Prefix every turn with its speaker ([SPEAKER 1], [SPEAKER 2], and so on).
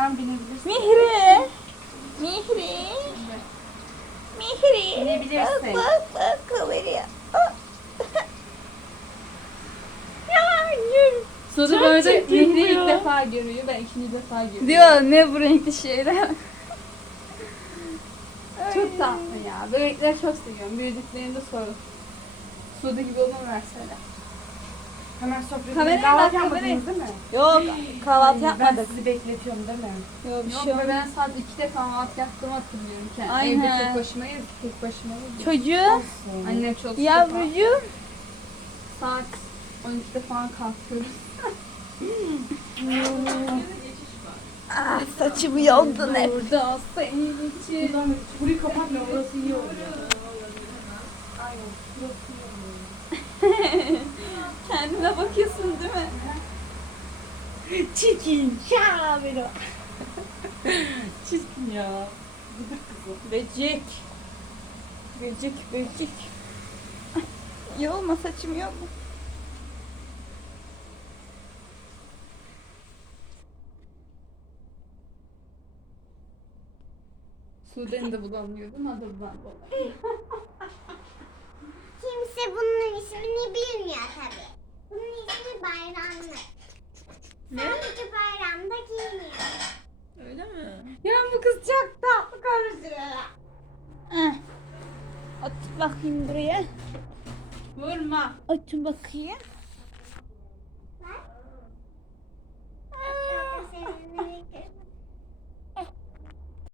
[SPEAKER 1] Sen binebilirsin.
[SPEAKER 2] Mihri.
[SPEAKER 1] Binebilirsin.
[SPEAKER 2] Bak kameraya. Ya yürü.
[SPEAKER 3] Sude
[SPEAKER 2] Çok
[SPEAKER 3] böyle
[SPEAKER 2] çirkin
[SPEAKER 3] Mihri
[SPEAKER 2] bu
[SPEAKER 3] ilk
[SPEAKER 2] ya.
[SPEAKER 3] defa görüyor. Ben ikinci defa görüyorum.
[SPEAKER 2] Diyor ne bu renkli şeyler.
[SPEAKER 3] Çok tatlı ya. Bebekleri çok seviyorum. Büyüdüklerinde sorun. Sude gibi onu versene.
[SPEAKER 1] Hemen sofraya
[SPEAKER 2] Kameraya
[SPEAKER 1] kahvaltı
[SPEAKER 2] bak,
[SPEAKER 1] yapmadınız değil mi?
[SPEAKER 2] Yok kahvaltı
[SPEAKER 1] Ben
[SPEAKER 2] yapmadık.
[SPEAKER 1] sizi bekletiyorum değil mi?
[SPEAKER 2] Yok bir
[SPEAKER 3] Yok
[SPEAKER 2] şey
[SPEAKER 3] be,
[SPEAKER 2] olmaz.
[SPEAKER 3] ben saat 2'de kahvaltı yaptığımı hatırlıyorum. Evde
[SPEAKER 2] Aynen.
[SPEAKER 3] tek başıma yedim. Tek başıma yedim.
[SPEAKER 2] Çocuğum.
[SPEAKER 1] Olsun.
[SPEAKER 3] Annem çalışıyor.
[SPEAKER 2] Yavrucuğum.
[SPEAKER 3] Saat 12'de falan kalkıyoruz.
[SPEAKER 2] Ah saçımı yoldun hep.
[SPEAKER 3] Burada senin için.
[SPEAKER 1] Buradan burayı kapatma, orası iyi oluyor. Aynen, burası iyi oluyor.
[SPEAKER 2] Kendine bakıyorsun değil mi?
[SPEAKER 1] Çirkin, ya beni. Çirkin ya. Gıdık kızı.
[SPEAKER 2] Böcek. Böcek. Yolma saçımı yolma.
[SPEAKER 3] Sude'ni de bulamıyordum. Hadi bulamıyorum.
[SPEAKER 4] Kimse bunun ismini bilmiyor tabii. Bunun ismi bayramlık. Sadece bayramda giyiniyor.
[SPEAKER 2] Öyle mi?
[SPEAKER 3] Ya bu kız çok tatlı konuşuyor.
[SPEAKER 2] At bakayım buraya.
[SPEAKER 3] Vurma.
[SPEAKER 2] At bakayım.